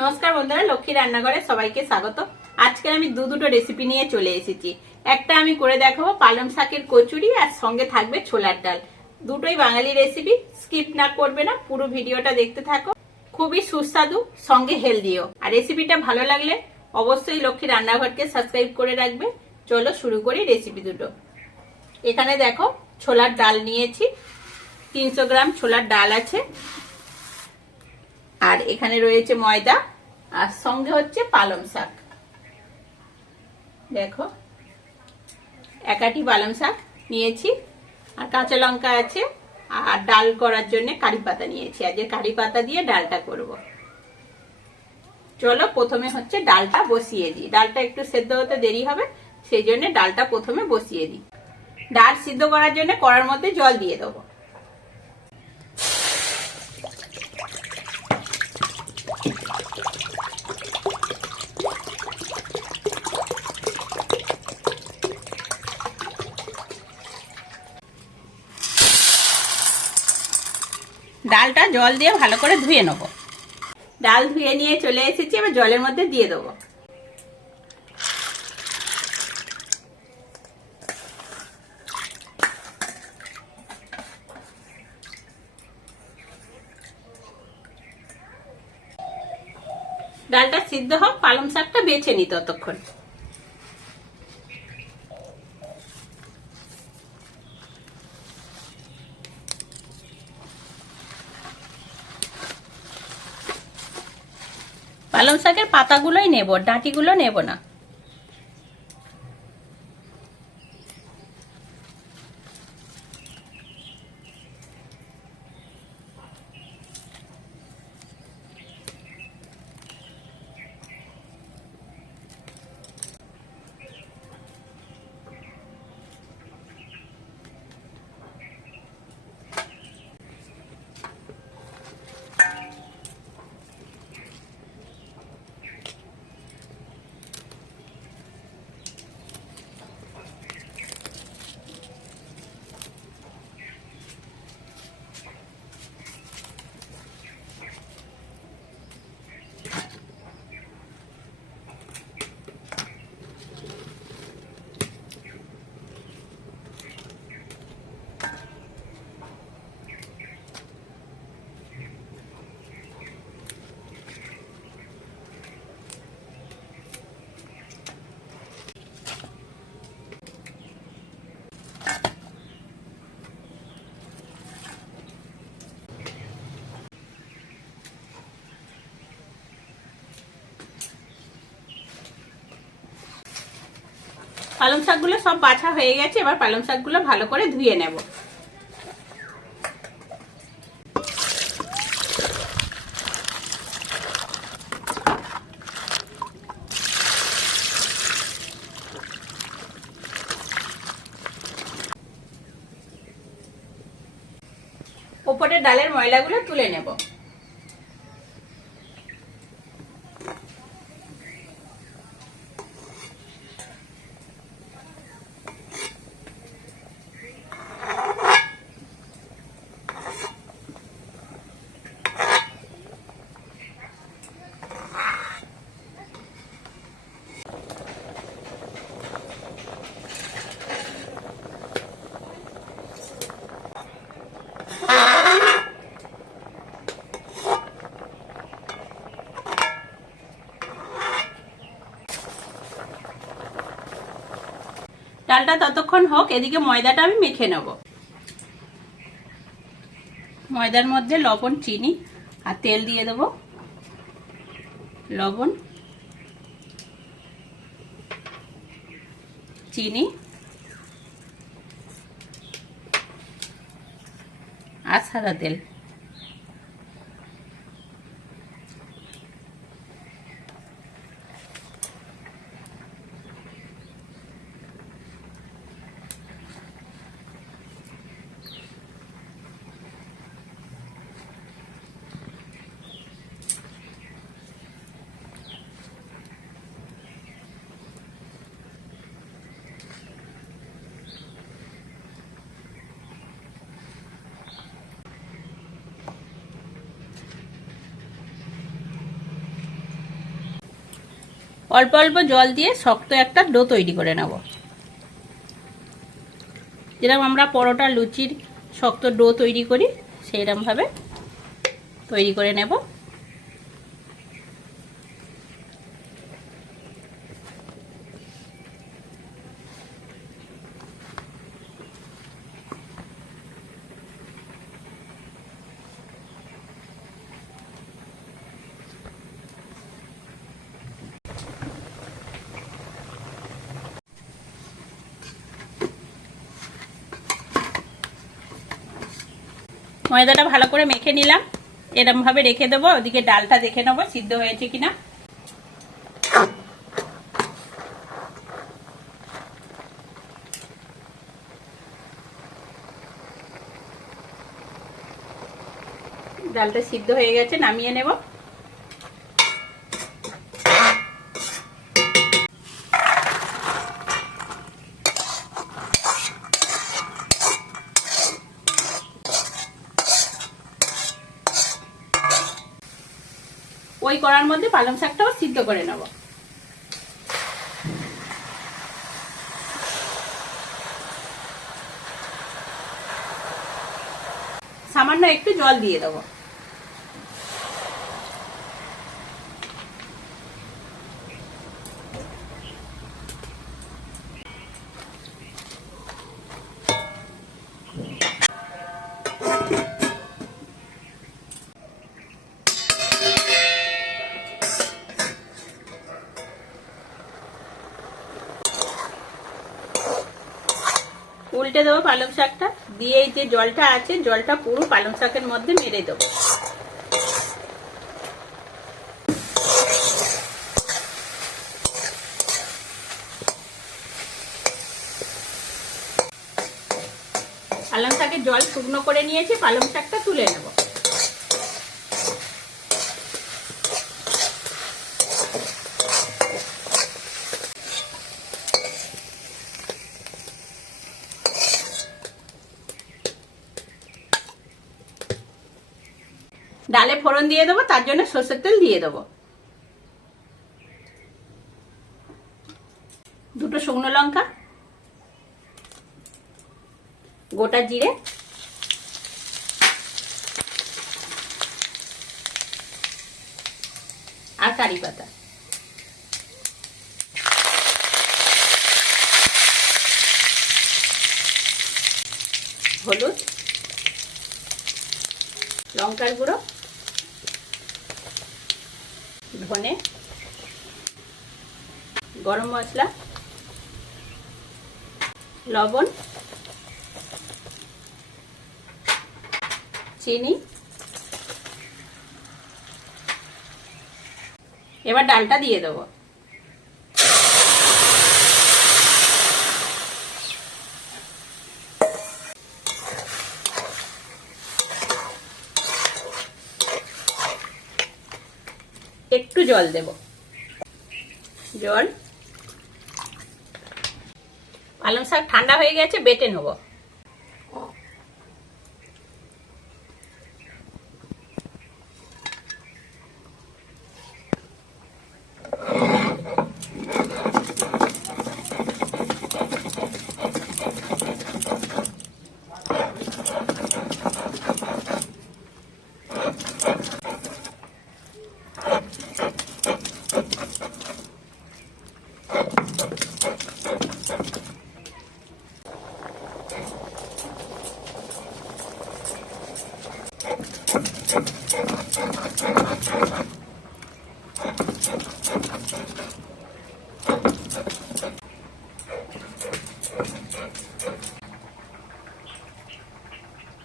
নমস্কার বন্ধুরা, লক্ষ্মী রান্নাঘরে সবাইকে স্বাগত। আজকে আমি দু দুটো রেসিপি নিয়ে চলে এসেছি। একটা আমি করে দেখাবো, পালং শাকের কচুরি আর সঙ্গে থাকবে ছোলার ডাল। দুটোই বাঙালি রেসিপি স্কিপ না করবে না, পুরো ভিডিওটা দেখতে থাকো। খুবই সুস্বাদু, সঙ্গে হেলদিও আর রেসিপিটা ভালো লাগলে অবশ্যই লক্ষ্মী রান্নাঘরকে সাবস্ক্রাইব করে রাখবে। চলো শুরু করি রেসিপি দুটো। এখানে দেখো, ছোলার ডাল নিয়েছি। তিনশো গ্রাম ছোলার ডাল আছে। আর এখানে রয়েছে ময়দা, আর সঙ্গে হচ্ছে পালং শাক। দেখো একাটি পালং শাক নিয়েছি, আর কাঁচা লঙ্কা আছে, আর ডাল করার জন্য কারি পাতা নিয়েছি। আজকে কারি পাতা দিয়ে ডালটা করব। চলো, প্রথমে হচ্ছে ডালটা বসিয়ে দিই। ডালটা একটু সেদ্ধ হতে দেরি হবে, সেই জন্য ডালটা প্রথমে বসিয়ে দিই। ডাল সিদ্ধ করার জন্য কড়ার মধ্যে জল দিয়ে দেবো। ডালটা জল দিয়ে ভালো করে ধুয়ে নেব। ডাল ধুয়ে নিয়ে চলে এসেছি, এবার জলের মধ্যে দিয়ে দেবো। ডালটা সিদ্ধ হোক, পালং শাকটা বেছে নি ততক্ষণ। পালং শাকের পাতাগুলোই নেব ডাঁটিগুলো নেব না। পালং শাকগুলো সব বাছা হয়ে গেছে, এবার পালং শাকগুলো ভালো করে ধুয়ে নেব। ওপরের ডালের ময়লাগুলো তুলে নেব। ডালটা ততক্ষণ হোক, এদিকে ময়দাটা আমি মেখে নেব। ময়দার মধ্যে লবণ, চিনি আর তেল দিয়ে দেব। লবণ, চিনি আর সাদা তেল। অল্প অল্প জল দিয়ে শক্ত একটা ডো তৈরি করে নেব। যেরকম আমরা পরোটা, লুচির শক্ত ডো তৈরি করি, সেইরকমভাবে তৈরি করে নেব। ময়দাটা ভালো করে মেখে নিলাম। এরমভাবে রেখে দেবো। ওদিকে ডালটা দেখে নেব, সিদ্ধ হয়েছে কিনা। ডালটা সিদ্ধ হয়ে গেছে, নামিয়ে নেব ওই করার মধ্যে পালং শাকটাও সিদ্ধ করে নেব। সামান্য একটু জল দিয়ে দেবো। উল্টে দেবো পালং শাকটা। দিয়ে এই যে জলটা আছে, জলটা পুরো পালং শাকের মধ্যে মেরে দেবো। পালং শাকের জল শুকনো করে নিয়েছি, পালং শাকটা তুলে নেব ডালে ফোড়ন দিয়ে দেবো, তার জন্য সর্ষের তেল দিয়ে দেবো। দুটো শুকনো লঙ্কা, গোটা জিরে। আর কারি পাতা। হলুদ, লঙ্কার গুঁড়ো। ধনে গরম মশলা লবণ চিনি। এবার ডালটা দিয়ে দেবো একটু জল দেব। জল। পালং শাক ঠান্ডা হয়ে গেছে বেটে নেব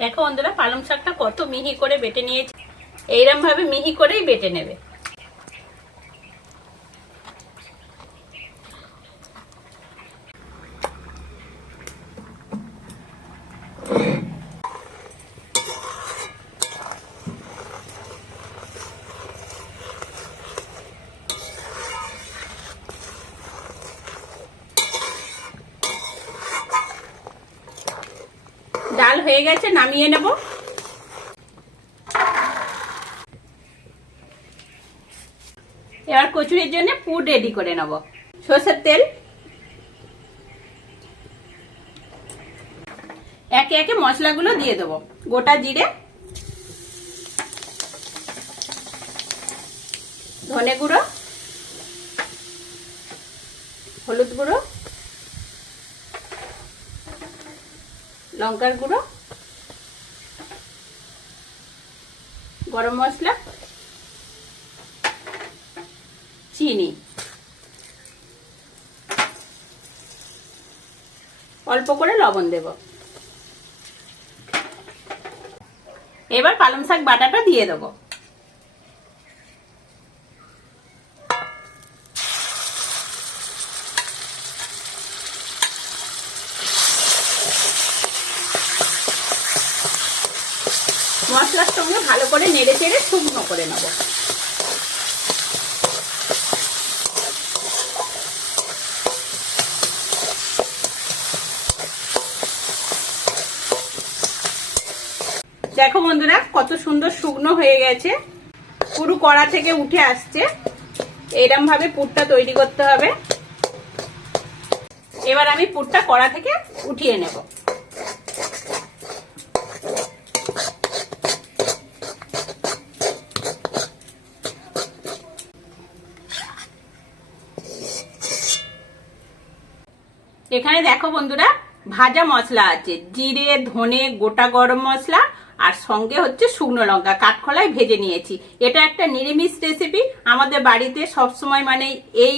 দেখো বন্ধুরা পালং শাকটা কত মিহি করে বেটে নিয়েছি। এইরকম ভাবে মিহি করেই বেটে নেবে। ডাল হয়ে গেছে, নামিয়ে নেব। কচুরির জন্য পুর রেডি করে নেব। সর্ষের তেল। একে একে মশলাগুলো দিয়ে দেবো। গোটা জিরে। ধনে গুঁড়ো। হলুদ গুঁড়ো। লঙ্কার গুঁড়ো। গরম মশলা। চিনি। অল্প করে লবণ দেব। এবার পালং শাক বাটাটা দিয়ে দেবো। মশলার সঙ্গে ভালো করে নেড়ে চেড়ে শুকনো করে নেব। দেখো বন্ধুরা, কত সুন্দর শুকনো হয়ে গেছে। পুরো কড়া থেকে উঠে আসছে। এরম ভাবে পুরটা তৈরি করতে হবে। এবার আমি পুরটা কড়া থেকে উঠিয়ে নেব। এখানে দেখো বন্ধুরা, ভাজা মশলা আছে। জিরে, ধনে, গোটা গরম মশলা আর সঙ্গে হচ্ছে শুকনো লঙ্কা, কাঠখোলায় ভেজে নিয়েছি। এটা একটা নিরামিষ রেসিপি আমাদের বাড়িতে সবসময় মানে এই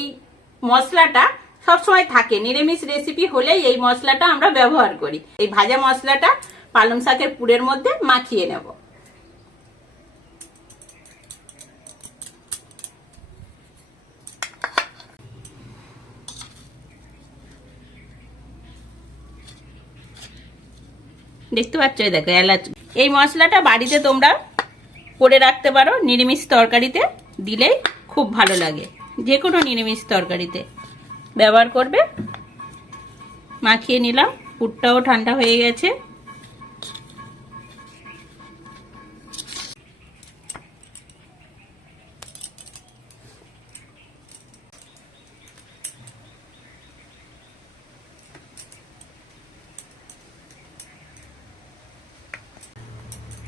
মশলাটা সবসময় থাকে। নিরামিষ রেসিপি হলেই এই মশলাটা আমরা ব্যবহার করি। এই ভাজা মশলাটা পালং শাকের পুরের মধ্যে মাখিয়ে নেব। দেখতে পাচ্ছ দেখো, এলাচ এই মশলাটা বাড়িতে তোমরা করে রাখতে পারো। নিরামিষ তরকারিতে দিলেই খুব ভালো লাগে। যে কোনো নিরামিষ তরকারিতে ব্যবহার করবে। মাখিয়ে নিলাম। পুরটাও ঠান্ডা হয়ে গেছে।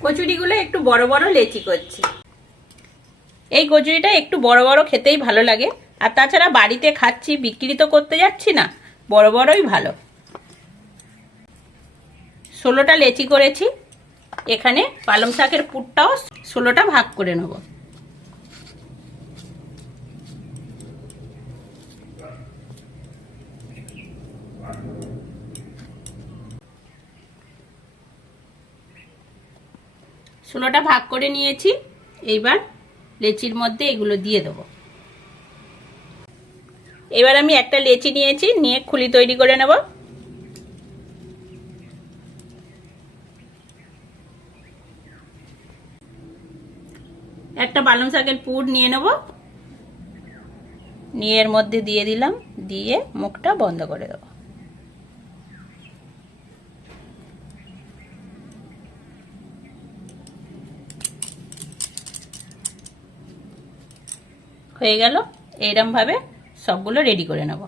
কচুরিগুলো একটু বড় বড় লেচি করছি। এই কচুরিটা একটু বড় বড় খেতেই ভালো লাগে। আর তাছাড়া বাড়িতে খাচ্ছি, বিক্রি তো করতে যাচ্ছি না, বড় বড়ই ভালো। ষোলোটা লেচি করেছি। এখানে পালং শাকের পুরটাও ষোলোটা ভাগ করে নেব। ষোলোটা ভাগ করে নিয়েছি। এইবার লেচির মধ্যে এগুলো দিয়ে দেবো। এবার আমি একটা লেচি নিয়েছি, নিয়ে খুলি তৈরি করে নেব। একটা পালং শাকের পুর নিয়ে নেব। নিয়ে এর মধ্যে দিয়ে দিলাম, দিয়ে মুখটা বন্ধ করে দেবো। হয়ে গেল। এইরকমভাবে সবগুলো রেডি করে নেব।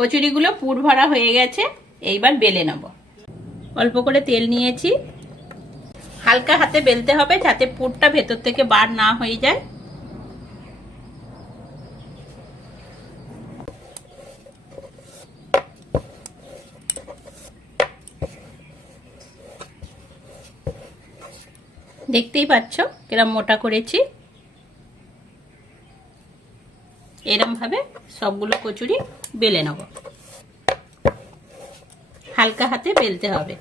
কচুরিগুলো পুর ভরা হয়ে গেছে, এইবার বেলে নেব। অল্প করে তেল নিয়েছি। হালকা হাতে বেলতে হবে যাতে পুরটা ভেতর থেকে বার না হয়ে যায়। দেখতেই পাচ্ছ কিরম মোটা করেছি। এরম ভাবে সবগুলো কচুরি বেলে নেব। হালকা হাতে বেলতে হবে।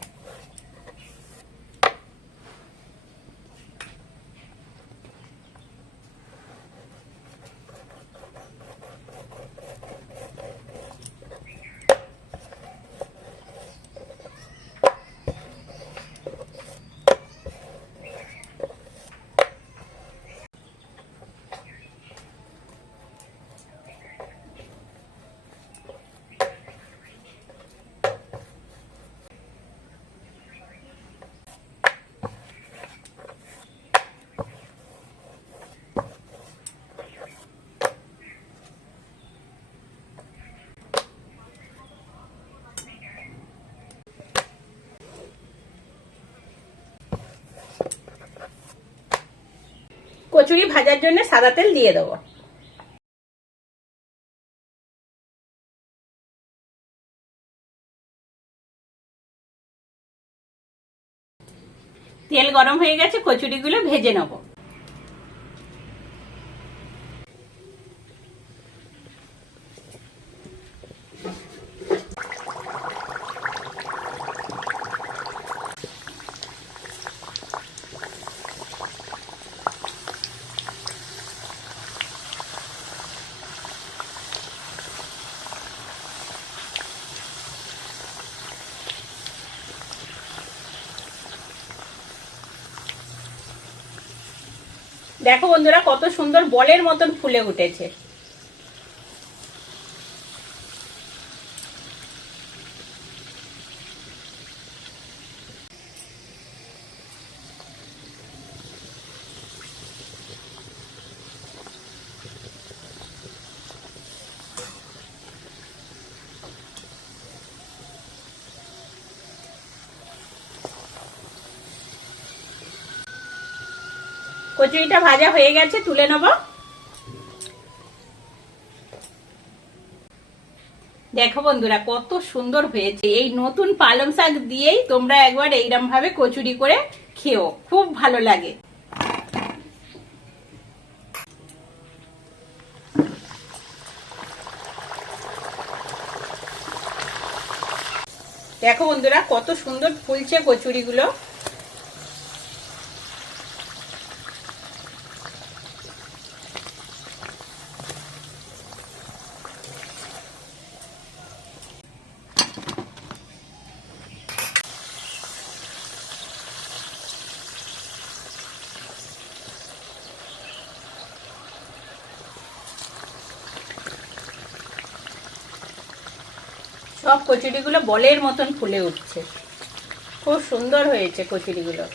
কচুরি ভাজার জন্য সাদা তেল দিয়ে দেবো। তেল গরম হয়ে গেছে কচুরিগুলো ভেজে নেব। দেখো বন্ধুরা কত সুন্দর বলের মতন ফুলে উঠেছে। কচুরিটা ভাজা হয়ে গেছে, তুলে নেব। দেখো বন্ধুরা, কত সুন্দর হয়েছে। এই নতুন পালং শাক দিয়েই তোমরা একবার এইরকম ভাবে কচুরি করে খেও। খুব ভালো লাগে। দেখো বন্ধুরা, কত সুন্দর ফুলছে কচুরিগুলো। সব কচুরিগুলো বলের মতন ফুলে উঠছে। খুব সুন্দর হয়েছে কচুরিগুলো।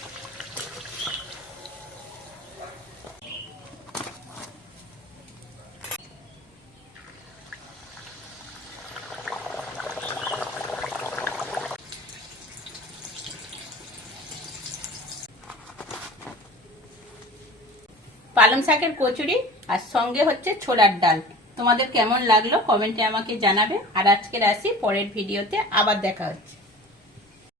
পালং শাকের কচুরি আর সঙ্গে হচ্ছে ছোলার ডাল। তোমাদের কেমন লাগল? কমেন্টে আমাকে জানাবে। আর আজকের আসি পরের ভিডিওতে আবার দেখা হচ্ছে।